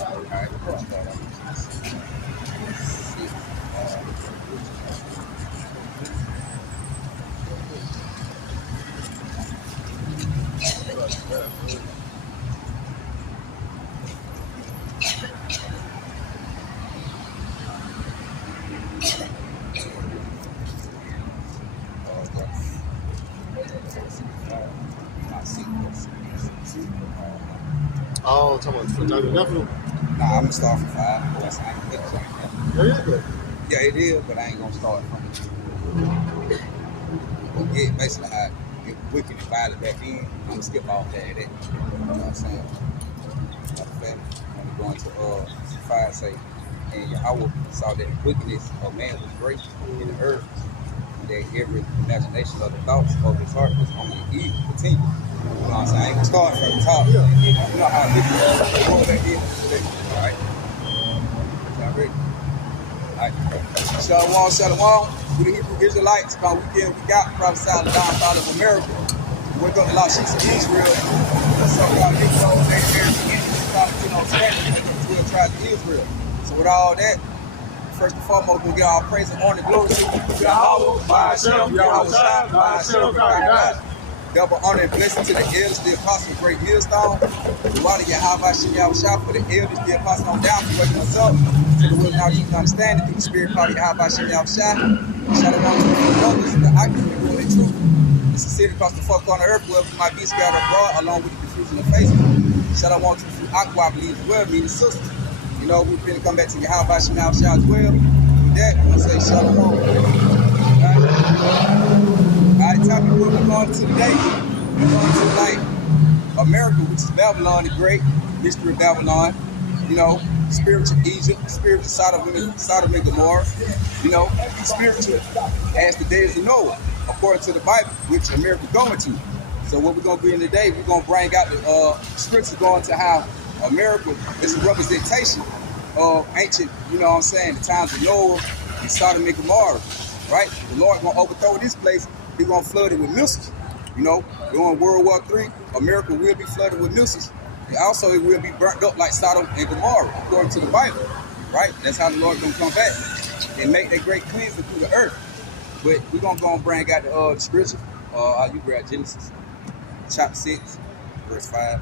Alright, Oh, talking about Dr. Duffy? nah, I'm gonna start from 5. Boy, I ain't good. Yeah, yeah. Yeah, it is, but I ain't gonna start from it. But yeah, basically how it wicked and violent back then. I'm gonna skip all that. You know what I'm saying? Matter of fact, when we go into 5 say, and Yahweh saw that the wickedness of man was great in the earth, and that every imagination of the thoughts of his heart was only evil continue. You know what I'm saying? I ain't gonna start from the top. Yeah. You know how different world that is. Alright. Y'all ready? Alright. Shalom. We the Hebrew Israelites. About weekend we got prophesied the downfall of America. We're going to lost sheets of Israel. So-called Negroes, Native Americans, probably on Spanish, and the 12 tribes of Israel. So with all that, first and foremost, we get all praise and honor and glory to Yahweh, by Hashem, Yahweh Shai, by Hashem, God. Double honor and blessing to the elders, the apostles, great millstone. The water Yahweh Hashem, Yahweh Shai, for the elders, the apostles on down, for waking us up. To the will now you can understand it through the spirit power Yahweh Hashem, Yahweh Shai. Shout out to the brothers, the occupant, the real and truth. It's a city across the fuck on the earth, wherever you might be scattered abroad, along with the confusion of Facebook. Shout out to the Aqua, I believe, as well, meaning sister. You know, we're going to come back to Yahweh Hashem, Yahweh Shai as well. With that, I'm going to say shalom. Alright, time to what we're going to today. We're going to like America, which is Babylon the Great, history of Babylon, you know, spiritual Egypt, spiritual Sodom and Gomorrah, you know, spiritual as the days of Noah, according to the Bible, which America going to. So what we're going to be in today, we're going to bring out the scriptures going to how America is a representation of ancient, you know what I'm saying, the times of Noah and Sodom and Gomorrah, right? The Lord going to overthrow this place. He's going to flood it with missiles. You know, during World War III, America will be flooded with missiles. And also, it will be burnt up like Sodom and Gomorrah, according to the Bible, right? That's how the Lord going to come back and make that great cleansing through the earth. But we're going to go and bring out the scripture. You grab Genesis chapter 6, verse 5.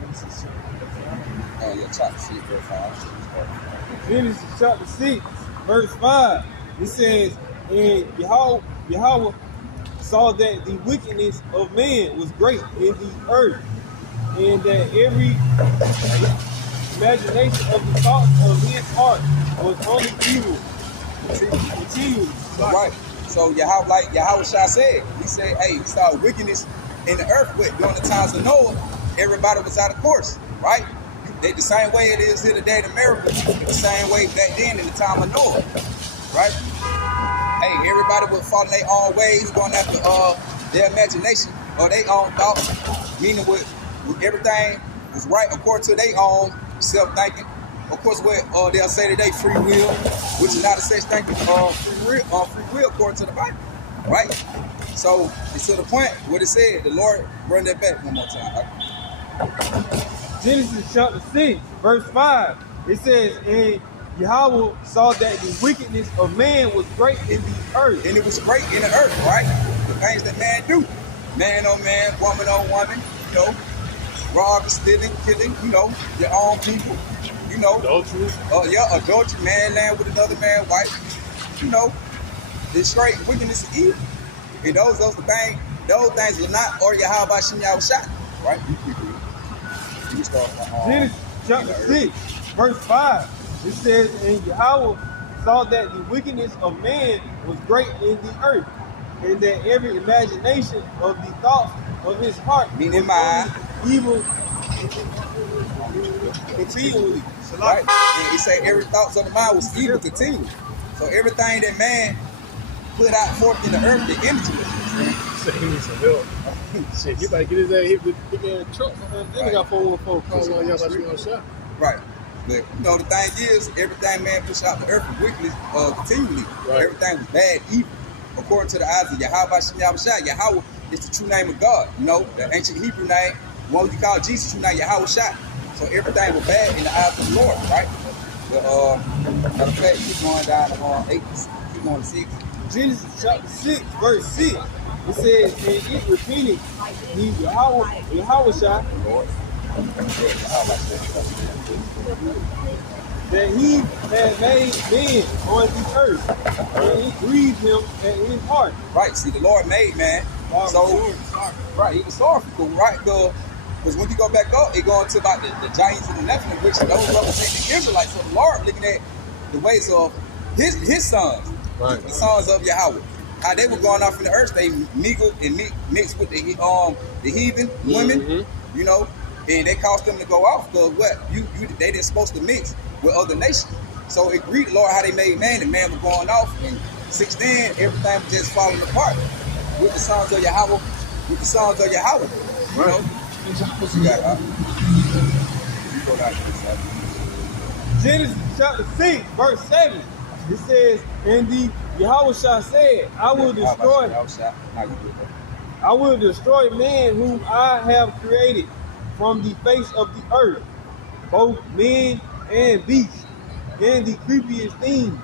Genesis. Chapter 6, verse 5. Genesis chapter 6, verse 5. It says, and Yahweh saw that the wickedness of man was great in the earth, and that every imagination of the thoughts of his heart was only evil continually. Right. So Yahweh Shai said, he said, hey, he saw wickedness in the earth, but during the times of Noah, everybody was out of course, right? They the same way it is here today in America, the same way back then in the time of Noah, right? Hey, everybody was following their own ways, going after their imagination or their own thoughts, meaning with everything was right according to their own self-thinking. Of course, what they'll say today, free will, which is not a such thing as free will according to the Bible, right? So it's to the point what it said. The Lord run that back one more time. Genesis chapter 6, verse 5. It says, and Yahweh saw that the wickedness of man was great in the earth. And it was great in the earth, right? The things that man do. Man on man, woman on woman, you know, robbing, stealing, killing, you know, your own people, you know. Adultery. Adultery, man laying with another man's wife, you know. It's straight wickedness and evil. And those things will not order Yahweh Hashem Yahweh Shai, right? You start Genesis chapter 6, verse 5. It says, and Yahweh saw that the wickedness of man was great in the earth, and that every imagination of the thoughts of his heart meaning was mind, evil continually. Right? And he say every thoughts of the mind was evil continually. So everything that man put out forth in the earth, the energy Say he needs some help. Shit, you better get his ass hit with the big ass truck. Then they got 414 calling on y'all about you on shot. Right. But you know the thing is, everything man push out the earth was wickedness continually. Right. Everything was bad, evil. According to the eyes of Yahweh Hashem Yahweh Shai, Yahweh is the true name of God. You know, the ancient Hebrew name, one you call Jesus, true name Yahweh Shai. So everything was bad in the eyes of the Lord, right? Matter of fact, keep going down to 8, keep going to 6. Genesis chapter 6, verse 6. It says, and it repented the Yahushua Lord. that he had made man on the earth, and it grieved him at his heart. Right, see, the Lord made man. So, right, he was sorrowful, right? Because when you go back up, it goes into about the giants and the Nephilim, which those represent the Israelites. So the Lord looking at the ways of his sons, Right. the sons of Yahweh. How they were going off in the earth, they mingled and mixed with the heathen women, you know, and they caused them to go off because they didn't supposed to mix with other nations. So it grieved the Lord how they made man, and man was going off, and 16 everything was just falling apart with the sons of Yahweh, you know. What you got, you go down to this side. Genesis chapter 6, verse 7. It says, and the Yahushua said, I will destroy man whom I have created from the face of the earth, both men and beasts, and the creepiest things,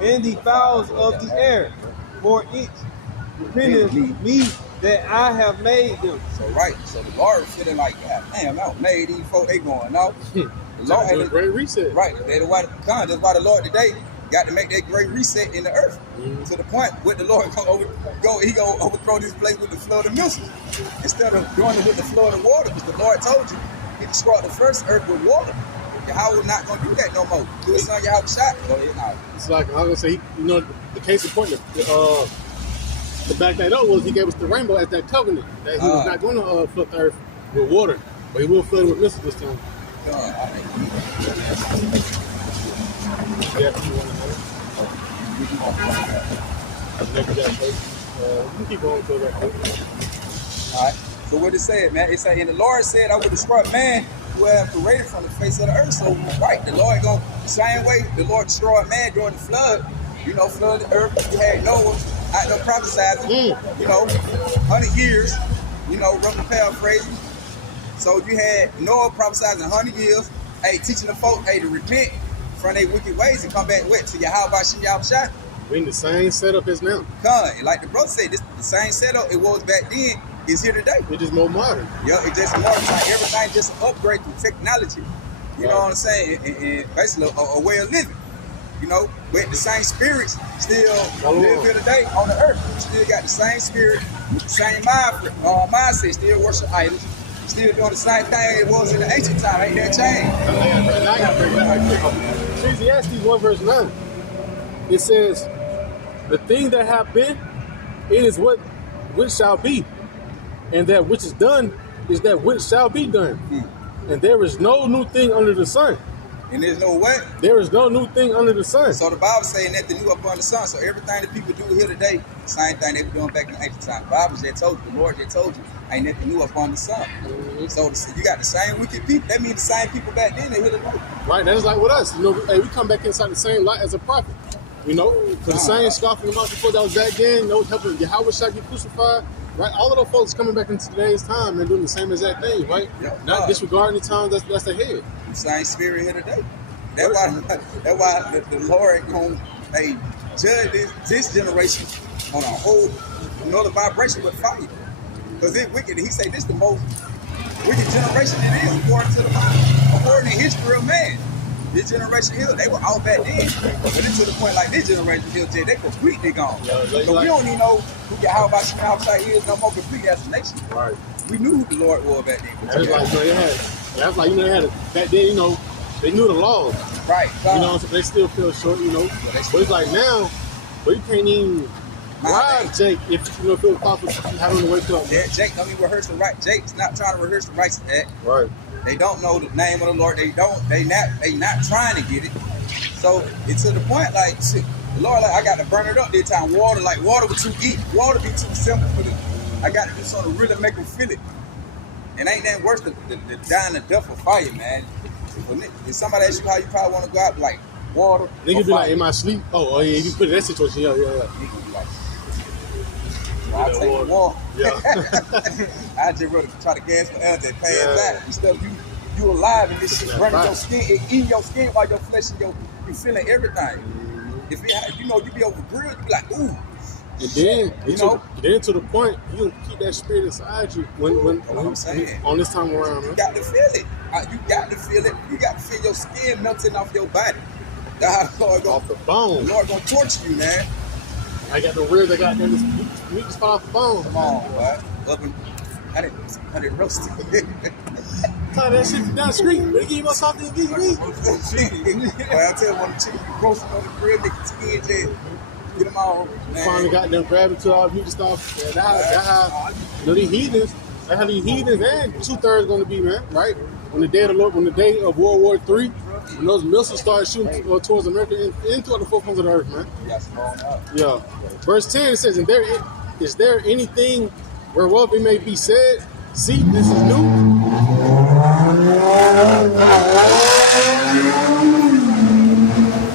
and the fowls of the air, for it repenteth me that I have made them. So right, so the Lord was feeling like, God damn, I don't made these folk, they going out. The Lord had a great reset. Right, that's why the Lord today got to make that great reset in the earth. To the point where the Lord he go overthrow this place with the flood of missiles instead of doing it with the flood of water, because the Lord told you he destroyed the first earth with water. Yahweh not gonna do that no more. Do his son Yahweh shot. Go ahead now. It's like I was gonna say, the case in point to back that up was he gave us the rainbow as that covenant that he was not going to flood the earth with water, but he will flood it with missiles this time. Yeah, you want to know? You can keep going to that. All right. So what it said, man? It said, and the Lord said, I will destroy man who I have created from the face of the earth. So right, the Lord going the same way the Lord destroyed man during the flood. You know, flood the earth. You had Noah out there prophesizing. You know, 100 years. You know, roughly paraphrasing. So you had Noah prophesizing 100 years. Hey, teaching the folk, hey, to repent from their wicked ways and come back to Yahweh Shem Yahushua. We in the same setup as now. God, and like the brother said, this the same setup it was back then is here today. It's just more modern. Yeah, it's just more like everything just an upgrade through technology. You know what I'm saying? And basically a way of living. You know, but the same spirits still live here today on the earth. We still got the same spirit, with the same mindset, still worship idols, still doing the same thing it was in the ancient time. Ain't that changed? Now I got to break that right quick. Ecclesiastes 1 verse 9. It says, the thing that have been, it is what which shall be. And that which is done is that which shall be done. And there is no new thing under the sun. And there's no what? There is no new thing under the sun. So the Bible saying that the new up under the sun. So everything that people do here today, same thing they were doing back in the ancient time. The Bible just told you, the Lord just told you, ain't nothing new up under the sun. So you got the same wicked people. That means the same people back then, they here today. Right, that's like with us. You know, hey, we come back inside the same light as a prophet. You know, for the same scoffing amongst the folks that was back then, helping Yahweh shall get crucified. Right, all of those folks coming back into today's time and doing the same exact thing, right? Yep. Not disregarding the time that's ahead. The same spirit here today. That's why the Lord gonna judge this generation on a whole another vibration with fire. Because it's wicked. He said this the most wicked generation it is according to the Bible, according to the history of man. This generation here, they were all back then. But it's to the point like this generation here, they completely gone. Yeah, so we don't even know who Yahweh Shem Yahushua is no more complete as a nation. Right. We knew who the Lord was back then. That's like, they had back then, they knew the laws. Right. So they still feel short, But it's like now, but you can't even ride Jake if you feel possible having to wake up. Yeah, Jake don't even rehearse the right. Jake's not trying to rehearse the rights of that. Right. They don't know the name of the Lord. They not trying to get it. So it's to the point like shit, the Lord I got to burn it up this time. Water was too deep. Water be too simple for them. I got to do something to really make them feel it. And ain't nothing worse than dying to death of fire, man. If somebody asks you how you probably want to go out, like water. Nigga be like, in my sleep. Oh yeah, if you put it in that situation, yeah. Nigga be like, I'll take the water. Yeah. I just rather try to gas for others and pay it back instead of you You alive and this shit That's burning right. your skin, it eating your skin while your flesh and you feeling everything. If it, you know, you be over grill, you be like, ooh. And then, You know? then to the point, you keep that spirit inside you when That's what I'm saying. on this time around, You man. got to feel it. You got to feel it. You got to feel your skin melting off your body. That's how the Lord Off the the bone. Lord gonna torture you, man. I got the ribs, I got them meat just fall off the bone. Come on, boy. Oven, I didn't roast it. Tie that shit down the street, but they give you more something than give you meat. Boy, I tell you, one of the chickens you roasting on the grill, they can skin jet. Get them all, man. Finally got them grabbing to all meat and stuff. Yeah, that how you know, these heathens, that's how these heathens and 2/3 gonna be, man, right? When the day of the Lord, when the day of World War III, when those missiles start shooting towards America into the four corners of the earth, man. You got spawned out. Yeah. Verse 10 it says, is there anything whereof it may be said, see, this is new?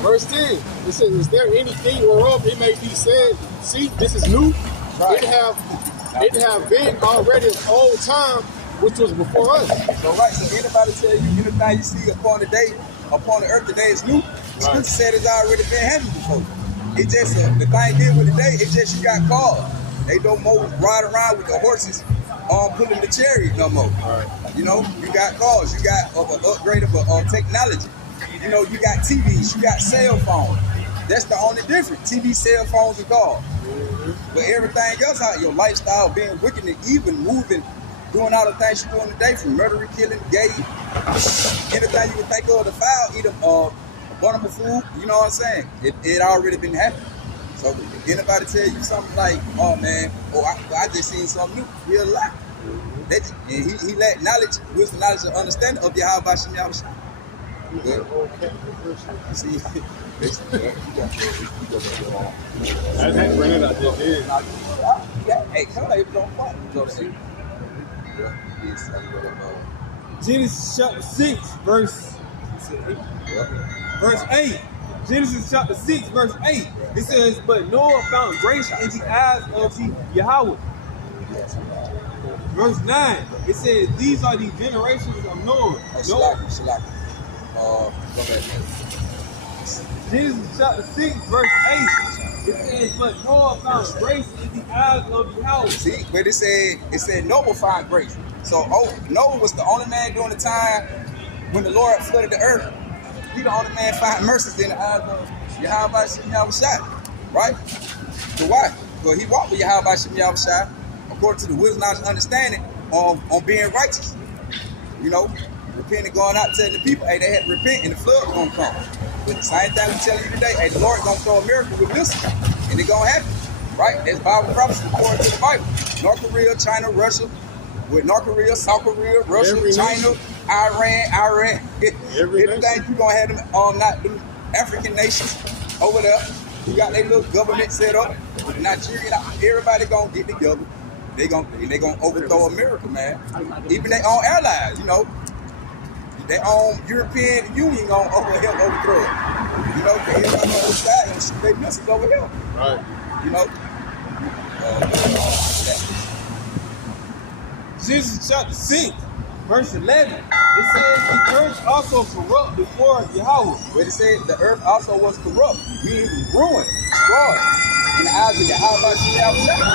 Verse 10, it says, is there anything whereof it may be said, see, this is new? Right. It have been already of old time, which was before us. So right, so anybody tell you anything you see upon the earth today is new, Scripture said it's already been happening before. It just the thing did with today, it's just you got called. They don't more ride around with the horses pulling the chariot no more. Right. You know, you got cars, you got an upgrade of technology. You know, you got TVs, you got cell phones. That's the only difference. TV, cell phones, and cars. But everything else out, your lifestyle being wicked and evil, moving, doing all the things you're doing today, from murdering, killing, gay, anything you can think of, the foul, eat abominable food, you know what I'm saying? It already been happening. So if anybody tell you something like, oh man, I just seen something new, he'll lie. He lacked knowledge, wisdom, knowledge, and understanding of Yahweh Shem Yahushua. See, I had to bring it out there. hey, come on, don't fight. Genesis chapter 6, verse 8. Genesis chapter 6, verse 8. It says, but Noah found grace in the eyes of the Yahweh. Verse 9, it says, these are the generations of Noah. Shalak. Go back. Genesis chapter 6, verse 8. It says, but Noah found grace in the eyes of Yahweh. See, but it said Noah found grace. So Noah was the only man during the time when the Lord flooded the earth. He the only man find mercy in the eyes of Yahweh Shem Yahushua. Right? So why? Well, he walked with Yahweh Shem Yahushua according to the wisdom, knowledge, and understanding on being righteous. You know, repenting, going out telling the people, hey, they had to repent and the flood was gonna come. But the same thing we telling you today, hey, the Lord gonna throw a miracle with this, and it gonna happen. Right? That's Bible prophecy according to the Bible. North Korea, China, Russia, with North Korea, South Korea, Russia, China, Iran. Everything you gonna have them not them African nations over there. You got their little government set up. Nigeria, everybody gonna get together. They gonna overthrow America, man. Even their own allies, you know. Their own European Union gonna overthrow it. You know, everybody on the side and shoot their missiles over here. Right. You know. Genesis chapter 6, verse 11. It says the earth also corrupt before Yahweh. Where it said the earth also was corrupt, meaning ruined, destroyed in the eyes of Yahweh Shem Yahushua.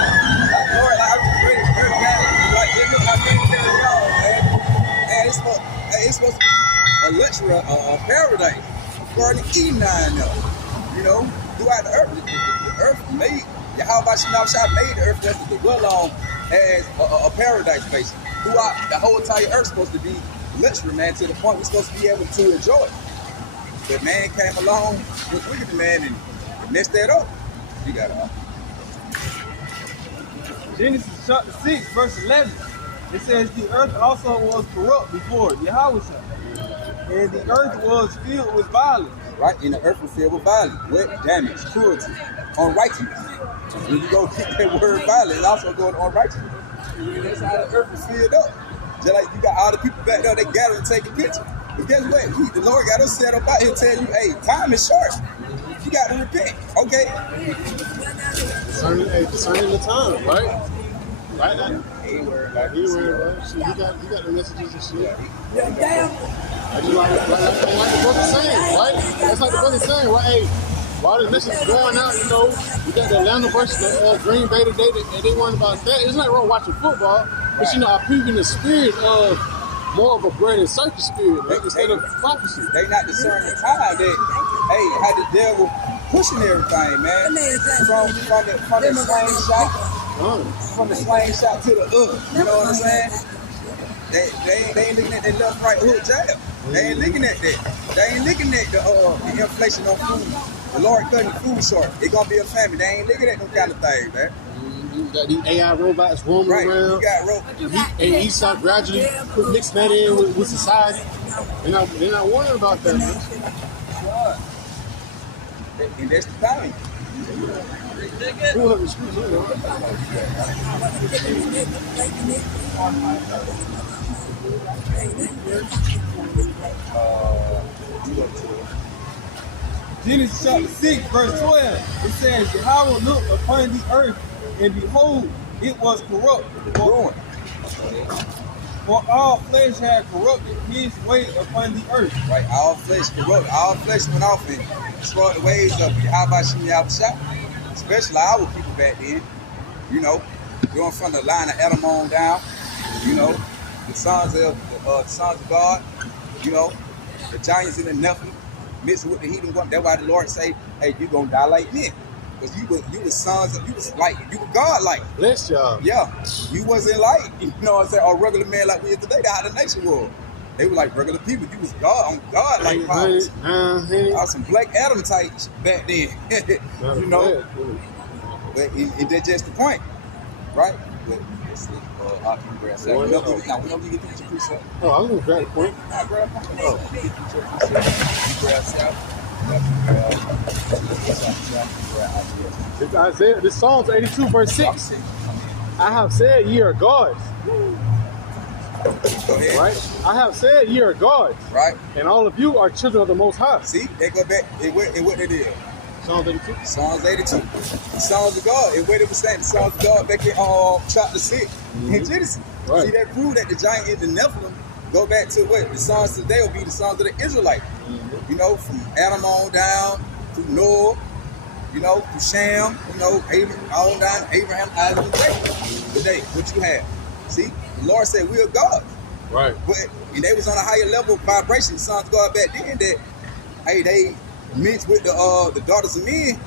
Like, Lord, I was ready to earth, man. Like, I can't tell y'all, man. It's supposed to be a luxury, a paradise. According to Eden now. You know, throughout the earth made, Yahweh Shem Yahushua made the earth just to dwell on as a paradise, basically. Throughout the whole entire earth supposed to be luxury, man, to the point we're supposed to be able to enjoy it. But man came along with wicked man and messed that up. You got it. Genesis chapter 6, verse 11. It says the earth also was corrupt before Yahweh, and the earth was filled with violence. Right? And the earth was filled with violence, wet, damage, cruelty, unrighteousness. When you go get that word violence, it's also going on unrighteousness. That's how the earth was filled up. Just like you got all the people back there, they gather and take a picture. But guess what? The Lord got us set up out here tell you, hey, time is short. You got to repent. Okay? Discerning the time, right? Right now. He ain't worried Like about he it. worried about shit. He got the messages and shit. Yeah, damn. I just like the brother saying, right? That's like the brother saying, right? Hey, while the message is going out, you know, you got the Atlanta versus the Green Bay today, and they worrying about that. It's not wrong watching football, but you know, I peep in the spirit of more of a bread and circus spirit, man, instead of prophecy. They not discerning the time that, hey, how the devil pushing everything, man. From the slingshot, from the slingshot to the you know what I'm saying? They ain't looking at that left, right hook jab. They ain't looking at that. They ain't looking at the inflation on food. The Lord cutting the food short. It's gonna be a famine. They ain't looking at them kind of things, man. You got these AI robots roaming around. You got robots. And Esau gradually mixing that in with society. They're not worrying about that, man. And that's the time. Who have excuse, you know? Genesis chapter 6, verse 12. It says, Yahweh looked upon the earth, and behold, it was corrupt. Ruined. For all flesh had corrupted his way upon the earth. Right, all flesh corrupt. All flesh went off and destroyed the ways of Yahweh Shah. Especially our people back then. You know, going from the line of Adam on down. You know, the sons of God. You know, the giants in the Nephilim mixed with the heathen one. That's why the Lord say, "Hey, you gonna die like men." Because you were sons of, you were God-like. Bless y'all. Yeah. You wasn't like, you know what I'm saying, a regular man like we is today. That's how the nation was. They were like regular people. You was God-like powers. Some Black Adam types back then. You know? But that's just the point. Right? But let's see. We don't get to precept. Oh, I was going to grab the point. Nah, grab the point. Grab South. It's Isaiah, this Psalms 82 verse 6. I have said ye are gods. Go ahead. Right? I have said ye are gods. Right. And all of you are children of the Most High. See, they go back and what they did. Psalms 82. Psalms 82. The Songs of God. And where they were saying the Songs of God back in chapter 6 in Genesis. Right. See, that proved that the giant in the Nephilim go back to what? The songs today will be the songs of the Israelites. You know, from Adam on down to Noah, you know, to Shem, you know, on down to Abraham, Isaac, and Jacob. Today, what you have. See, the Lord said we are God. Right. But and they was on a higher level of vibration, the sons of God back then that, hey, they mixed with the daughters of men.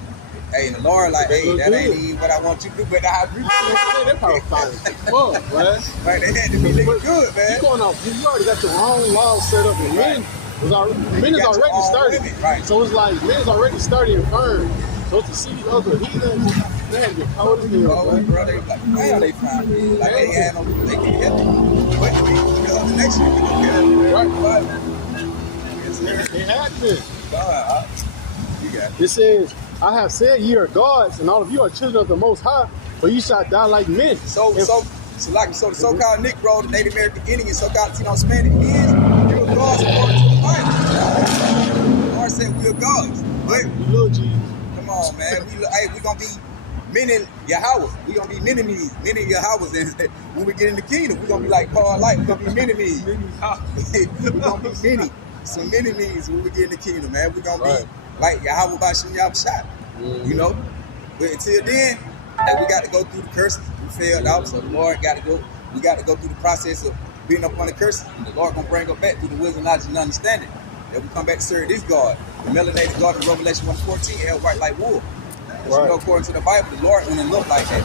Hey, and the Lord like, hey, that ain't even what I want you to do, but I agree. They probably fine as fuck, man. Right, they had to be looking good, man. You going off, you already got the wrong law set up, and men is already started. Right. So it's like men is already started and firm. So to see the other heathens, they had to get cold as hell. Oh, bro, they like, man, they found me. Like they ain't had no, they can help me. But the other nation, you can get it. Right. They had to. God, you got it. It says, I have said ye are gods, and all of you are children of the Most High, but you shall die like men. So the so-called Negro, the Native American Indian, so-called Hispanic is, you are gods according to the Bible. The Lord said we are gods. But come on, man, we gonna be many Yahweh. We gonna be many Yahwehs, and when we get in the kingdom, we gonna be like Paul Light. We gonna be many. We gonna be many. Some many means when we get in the kingdom, man. We gonna be like Yahweh Bashim Yahweh. You know? But until then, we got to go through the curses. We failed out, so the Lord got to go. We got to go through the process of being up on the curses, and the Lord gonna bring us back through the wisdom, knowledge, and understanding. That we come back to serve this God, the melanated God in Revelation 1:14, held white like wool. You know, according to the Bible, the Lord wouldn't look like that.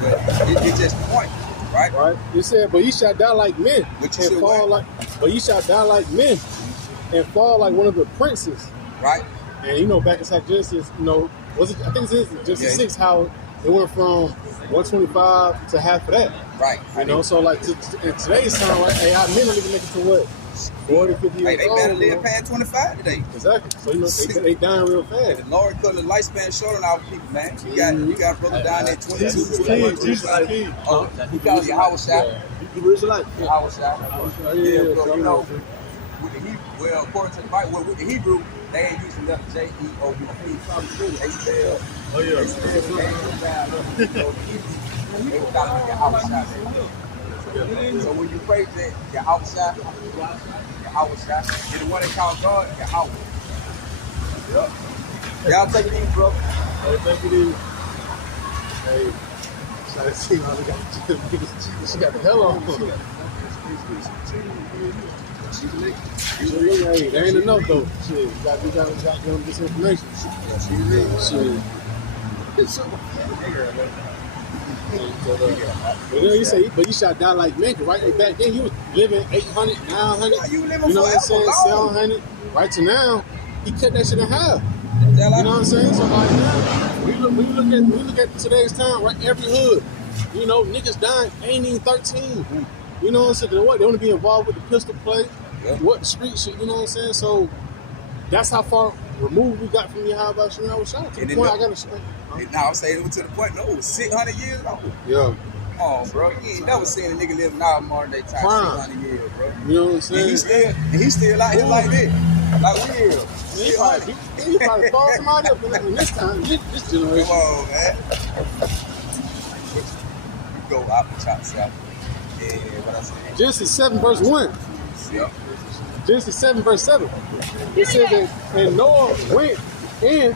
But it's just the point, right? Right. It said, but ye shall die like men, and fall but ye shall die like men, and fall like one of the princes. Right. And you know, back inside Genesis, you know, was it? I think it's Genesis 6, how it went from 125 to half of that. Right. You know, so like in today's time, right? Hey, our men don't even make it to what? 40, 50 years they old. better live past 25 today. Exactly. So you know they dying real fast. The Lord cut the lifespan short on our people, man. You got a brother down there 22, 21, 25. Oh, he calls you Howard Shah. You Israelite? Howard Shah. Yeah, so you know, with the Hebrew, well, according to the Bible, with the Hebrew, they ain't using the J-E-O-B-P. They spell. Oh yeah. They spell the name down. The Hebrew. they would gotta be your outside. So when you pray that your outside, you're the one that called God, your outward. Yep. Y'all take it easy, bro. Hey, thank you. Hey, try to see how we got she got the hell on. Hey, that ain't enough though. Shit, we got to give them this information. Shit. But then you say, but he shot down like Maker, right? And back then he was living 800, 900. Yeah, you living you know what I'm forever, saying? long. 700. Right to now, he cut that shit in half. You know what I'm saying? So like now, we look at today's time, right? Every hood, you know, niggas dying ain't even 13. You know what I'm saying? They want to be involved with the pistol play, what the street shit. You know what I'm saying? So that's how far removed we got from Yahweh Shemel Shah. To the point I gotta say. Now I'm saying it was to the point, no, it was 600 years old. Yeah. Come on, bro. You ain't never seen a nigga live now modern day time, Prime. 600 years, bro. You know what I'm saying? And he still out here like this. Like we here. He probably fall somebody up in this time, this generation. Come on, man. You go out and chop south. Yeah, what I said. Genesis 7 verse 1. Yeah. Genesis 7 verse 7. It said that, and Noah went in,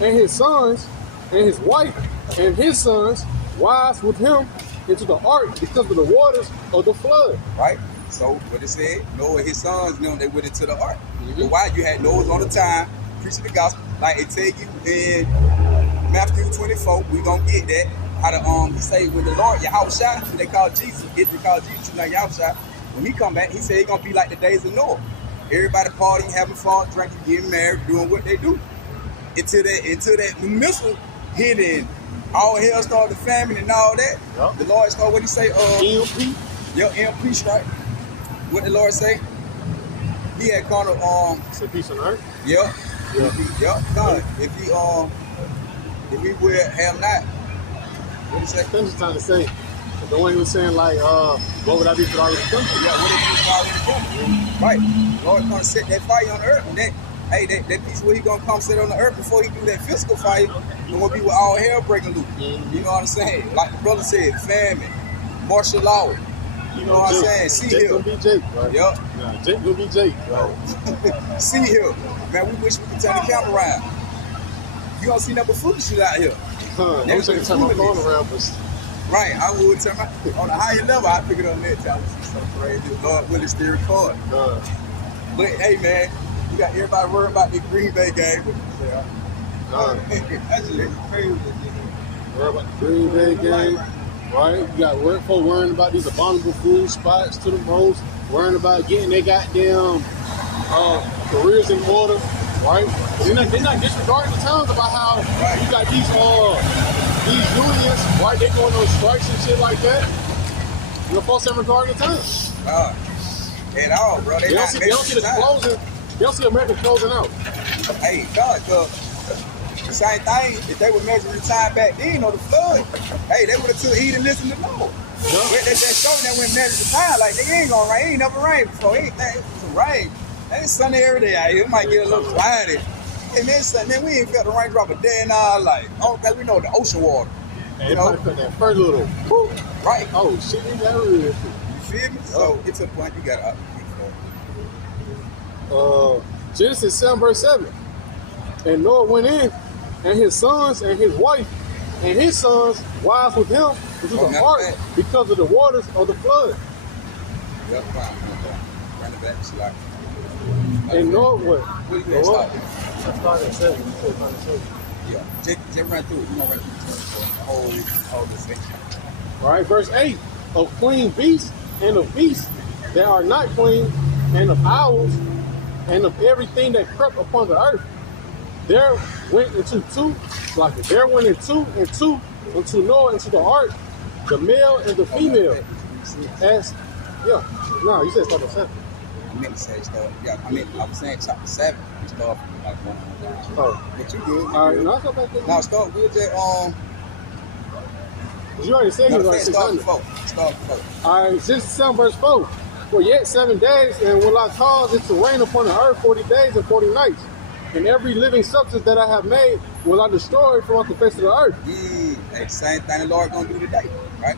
and his sons, and his wife, and his sons, wives with him, into the ark because of the waters of the flood. Right? So what it said, Noah and his sons, they went into the ark. But why you had Noah's on the time, preaching the gospel, like it tell you in Matthew 24, we gonna get that. How to he say when the Lord Yahweh, they call Jesus, they call Jesus not Yahweh. When he come back, he said he gonna be like the days of Noah. Everybody partying, having fun, drinking, getting married, doing what they do. Until that missile hit and all hell started, famine and all that. Yep. The Lord started, what he say? EMP? EMP strike. What the Lord say? He had called Say peace on earth? Yeah. God. If he will have not. What he say? I'm just trying to say. The one who was saying like, what would I do if it already come? Yeah, what if it already come? Right. The Lord gonna set that fire on the earth, and that piece where he gonna come set on the earth before he do that physical fire, it's gonna be with all hell breaking loose. You know what I'm saying? Like the brother said, famine, martial law. You know what I'm saying? See Jake here. gonna be Jake, right? Yep. Yeah, Jake gonna be Jake, right? See here. Man, we wish we could turn the camera around. You don't see nothing but foolish shit out here. I wish I could turn my phone around, but right, I would turn my on a higher level. I pick it up next time. See something crazy. Lord willing, still record. But hey, man, you got everybody worried about the Green Bay game. That's just crazy. Worried about the Green Bay game, right? You got folk worrying about these abominable food spots to the most, worrying about getting their goddamn careers in order, right? They're not disregarding the times about how you got these unions, right? They going on strikes and shit like that. You know, folks ain't regarding the times. At all, bro. They don't see the closing. They don't see America closing out. Hey, God, the same thing. If they would measure the time back then or the flood, hey, they would have took heed and listened to Noah. That show that went measure the time, like they ain't gonna rain. It ain't never rained before. It was rain. And it's sunny every day out here. It might get a little cloudy. And then we ain't felt the rain drop a day in our life. Oh, because we know the ocean water. You know, put that first little whoop. Right. Oh shit, you got real. You feel me? So it's a point you gotta Genesis 7 verse 7. And Noah went in, and his sons and his wife and his sons wives with him into the ark because of the waters of the flood. Yep, fine. Run it back, like. And Noah what? What you start? I started at 7. Yeah, just run through it. You don't run through the whole this section. All right, verse 8. Of clean beasts and of beasts that are not clean, and of owls, and of everything that crept upon the earth. There went into two into Noah into the ark, the male and the female. You said start at 7. I meant to say start. Yeah, I was saying chapter 7. We start from like 1. Oh, but you good? All right, no, I'll go back there. Now start with that. You already said you were like 600. Start before. All right, Genesis 7 verse 4. For yet 7 days, and will I cause it to rain upon the earth 40 days and 40 nights. And every living substance that I have made will I destroy from off the face of the earth. That's the same thing the Lord gonna do today, right?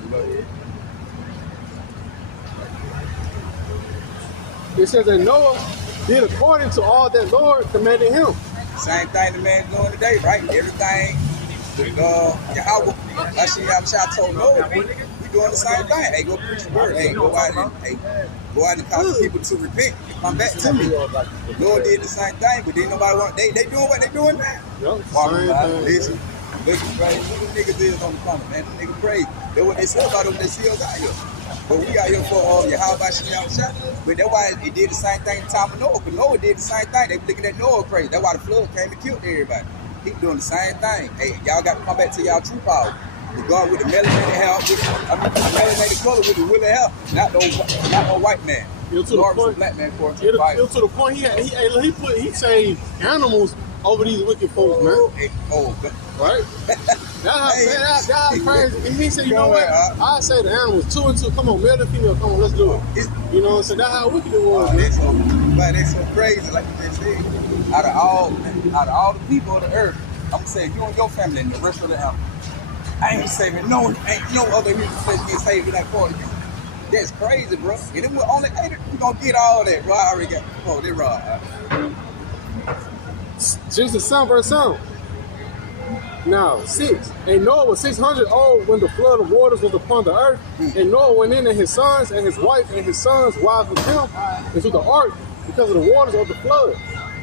It says that Noah did according to all that Lord commanded him. Same thing the man doing today, right? Everything with Yahweh, I told Noah, we doing the same thing. Hey, go preach the word. Hey, go out and cause people to repent and come back to me. Noah did the same thing, but then nobody want. They doing what they doing now. Walking by, listen, looking crazy. Who the niggas is on the corner, man? Them niggas crazy. That's what they say about them. They seals out here. But we got here for Yahweh Shah. But that's why it did the same thing in the time of Noah. But Noah did the same thing. They were looking at Noah crazy. That's why the flood came and killed everybody. He doing the same thing. Hey, y'all got to come back to y'all true power. The God with the melanated hair, the melanated color with the willow hair, not no white man. Lord was a black man for to the point he saved animals over these wicked folks, man. Right? That's crazy. And he said, you know what? I say the animals 2 and 2. Come on, male and female. Come on, let's do it. You know what I'm saying? That's how wicked it was. That's so crazy, like you just said. Out of all the people of the earth, I'm gonna say you and your family and the rest of the animals. I ain't saving no other human place get saved in that part of you. That's crazy, bro. And it was only 8. We gonna get all that, bro. I already got they right. Genesis 7 verse 7. Now 6. And Noah was 600 old when the flood of waters was upon the earth. And Noah went in, and his sons and his wife and his sons' wives with him into the ark because of the waters of the flood,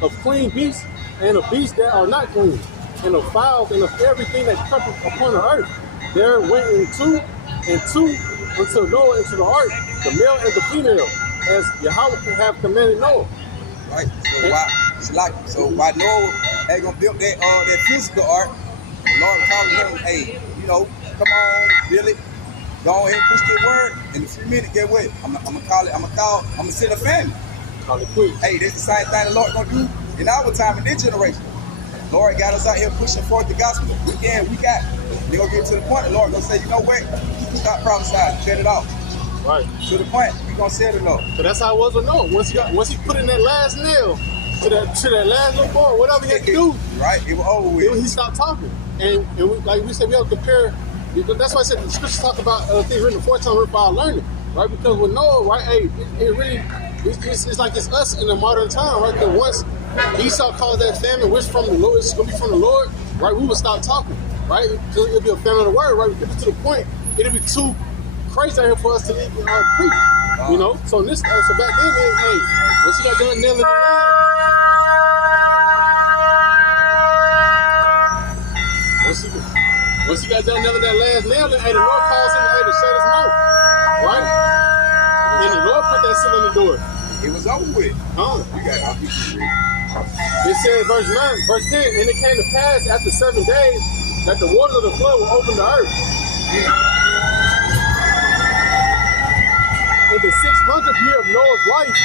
of clean beasts and of beasts that are not clean, and of fowls and of everything that crept upon the earth. There went in 2 and 2 until Noah into the ark, the male and the female, as Yahweh have commanded Noah. Right. So why Noah had gonna build that physical ark? The Lord calling him, hey, come on, build it. Go ahead and push that word. In a few minutes, get what? I'm gonna send a family. Call it quick. Hey, that's the same thing the Lord gonna do in our time, in this generation. The Lord got us out here pushing forth the gospel. We got. They're gonna get to the point, the Lord gonna say, you know what? Stop prophesying, cut it off. Right. To the point, we gonna set it up. So that's how it was with Noah. Once he put in that last nail to that last little boy, whatever he had to do, right? It was over with. He stopped talking. And like we said, we have to compare. That's why I said the scriptures talk about things written 4 times written by our learning, right? Because with Noah, right, it's like it's us in the modern time, right? Because once Esau caused that famine, which from the Lord, it's gonna be from the Lord, right? We would stop talking, right? Because it'll be a famine of the word, right? We get to the point, it'll be too crazy out here for us to even preach, you know. So in this, so back then, hey, once he got done nailing it in. Once he got done nailing that last nail, hey, the Lord calls him to shut his mouth, right? And the Lord put that seal on the door. It was over with. It said, verse 10, and it came to pass after 7 days that the waters of the flood will open the earth. In the 600th year of Noah's life,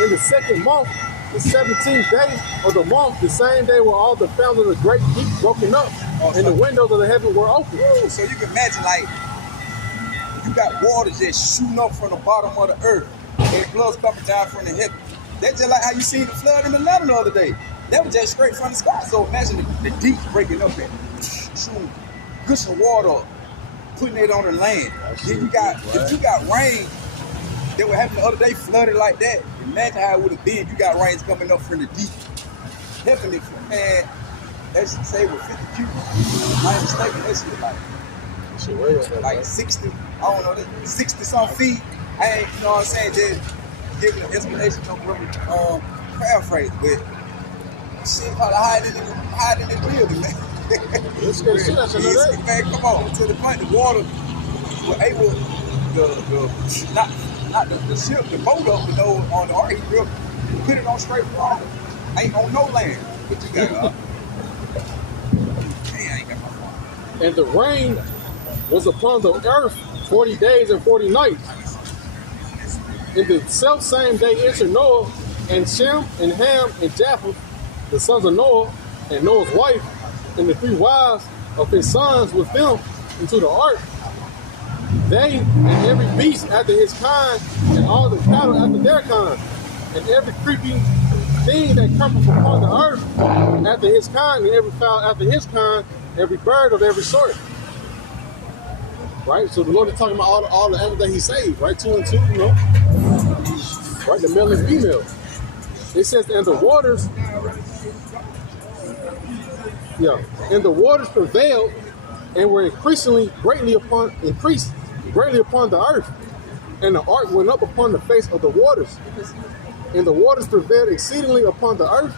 in the 2nd month, the 17th day of the month, the same day were all the fountains of the great deep broken up, and the windows of the heaven were open. So you can imagine, like, you got water just shooting up from the bottom of the earth, and floods coming down from the heaven. That's just like how you seen the flood in the Atlanta the other day. That was just straight from the sky. So imagine the deep breaking up and shooting gushing water, putting it on the land. Then if you got rain that would happen the other day, flooded like that, imagine how it would have been. You got rains coming up from the deep. Definitely, man, that's say with 50 cubic. I ain't mistaken, that's like 60, I don't know, 60 some feet. I ain't, you know what I'm saying, just giving an explanation of paraphrase, but shit probably hiding in the building, man. Man, come on, to the point the water were able not the ship, the boat up to go on the ark, put it on straight water. Ain't on no land. But you got I ain't got my phone. And the rain was upon the earth 40 days and 40 nights. In the self same day entered Noah and Shem and Ham and Japheth, the sons of Noah, and Noah's wife, and the 3 wives of his sons with them into the ark. They and every beast after his kind, and all the cattle after their kind, and every creeping thing that cometh upon the earth after his kind, and every fowl after his kind, every bird of every sort. Right? So the Lord is talking about all the animals that he saved, right? 2 and 2, you know. Right? The male and female. It says, and the waters, and the waters prevailed and were increased greatly upon the earth. And the ark went up upon the face of the waters. And the waters prevailed exceedingly upon the earth,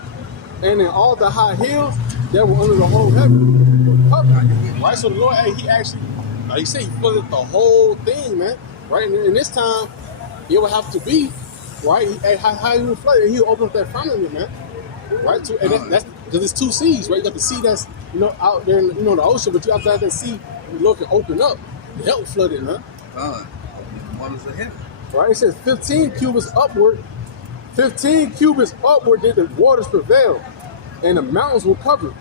and in all the high hills that were under the whole heaven were covered. Right? So the Lord, he actually, like you said, he flooded the whole thing, man. Right? And in this time, it would have to be, right? How he would flood it, he would open up that firmament, man. Right? So, and that's because it's 2 seas, right? You got the sea that's, out there in, the ocean, but you have to have that sea, the Lord can open up to help flood it, man. Waters of heaven. Right? It says 15 cubits upward did the waters prevail, and the mountains were covered.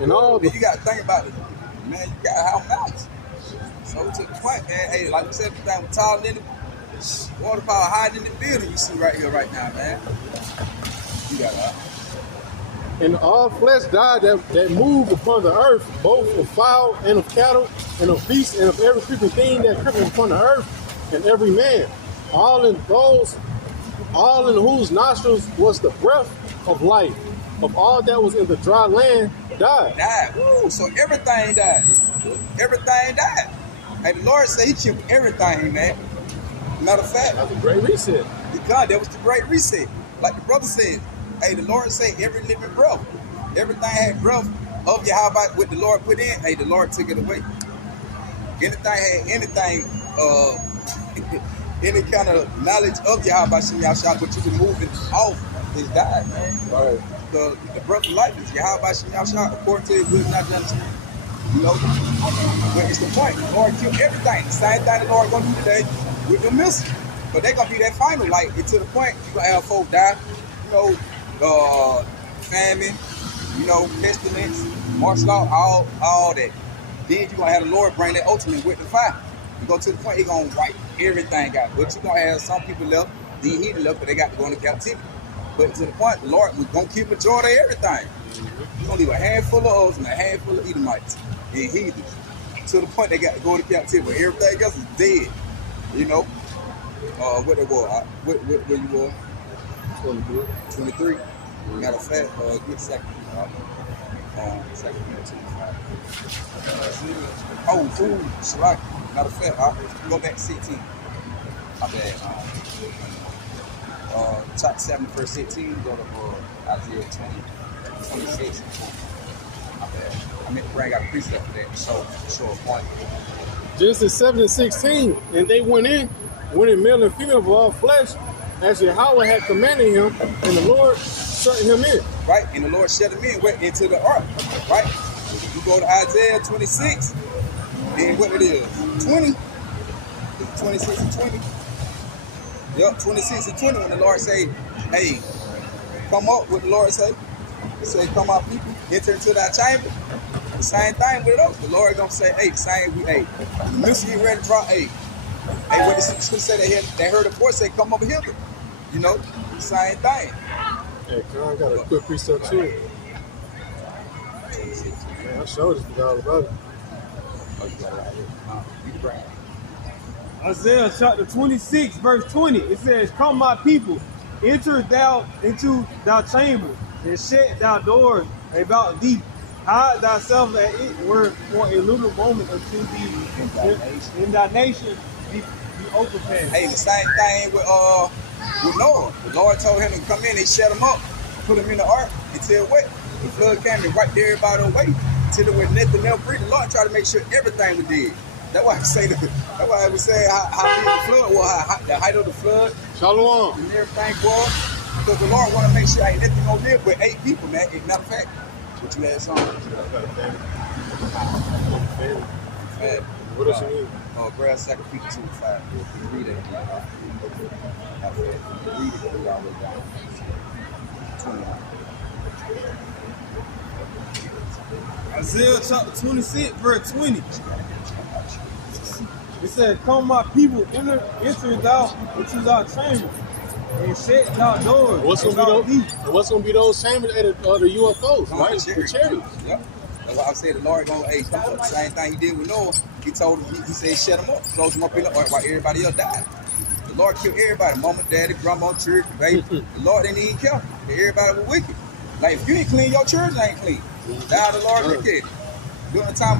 And all the... You got to think about it, man. You got to have mountains. So to the point, man. Hey, like we said, everything was taller than the waterfall higher than the building you see right here, right now, man. You got that. And all flesh died that moved upon the earth, both of fowl and of cattle, and of beasts, and of every creeping thing that creepeth upon the earth, and every man, all in whose nostrils was the breath of life. Of all that was in the dry land died. Woo. So everything died. Everything died. Hey, the Lord said he killed everything, man. Matter of fact, that's a great reset. God, that was the great reset. Like the brother said, hey, the Lord said every living breath. Everything had breath of Yahweh, what the Lord put in, hey, the Lord took it away. Anything had anything, any kind of knowledge of Yahweh Shem Yahshua, but you can move it off, it's died, man. Right. The breath of life is Yahweh Shem Yahshua, according to his will, not done. But it's the point. The Lord killed everything. The same thing the Lord gonna do today with the missile. But they're gonna be that final, like, to the point you're gonna have folk die, famine, pestilence, martial law, all that. Then you're gonna have the Lord bring that ultimate with the fire. You go to the point, he's gonna wipe everything out. But you're gonna have some people left, the heathen left, but they got to go into captivity. But to the point, the Lord was gonna keep majority of everything. He's gonna leave a handful of us and a handful of Edomites and heathens. To the point they got to go into captivity. Everything else is dead. What they were? Where you were? 23. Matter of fact, get second. Second Peter 2. Oh, Shalak. Matter of fact, go back to 16. My bad. Chapter 7, verse 16. Go to Isaiah 20, 26. My bad. I meant to bring out a precept for that. Show a point. Genesis 7 and 16. And they went in male and female of all flesh, as Yahweh had commanded him, and the Lord shut him in. Right, and the Lord shut him in, went into the ark. Right? You go to Isaiah 26, and what it is, 20. It's 26 and 20. Yep, 26 and 20 when the Lord say, hey, come up, what the Lord say? He say, come out people, enter into thy chamber. The same thing with us. The Lord gonna say, hey, hey, the missile get ready to drop, hey, what the scripture say, they heard a voice say, come over here. Same thing. Hey, I got a quick precept too. Man, I showed this guy all about it. Isaiah chapter 26, verse 20. It says, come my people, enter thou into thy chamber, and shut thy doors about thee. Hide thyself at it were for a little moment until thee in thy nation be overpassed. Hey, the same thing with Noah. The Lord told him to come in, they shut him up, put him in the ark until what? The flood came and wiped everybody away. Until there was nothing else breathing. The Lord tried to make sure everything was dead. That's why I was saying how big the flood was, the height of the flood. Shalom. And everything was. Because the Lord want to make sure ain't nothing gonna live but 8 people, man. As a matter of fact, what you had something? What else you need? Grab 2 Peter 2:5. Read it. Read it all the way down. 21. Isaiah chapter 26, verse 20. It said, come my people, enter thou into thy chamber, and set locked doors. What's and gonna locked be deep. those? And what's gonna be those chambers at the UFOs, right? The chariots. Yep. That's why I said the Lord gonna, hey, come on. The same thing he did with Noah. He told him, he said, shut him up, close him up in the ark while everybody else died. The Lord killed everybody, mama, daddy, grandma, church, baby. The Lord didn't even care. Everybody was wicked. Like, if you ain't clean, your church ain't clean. Now the Lord look at it. During the time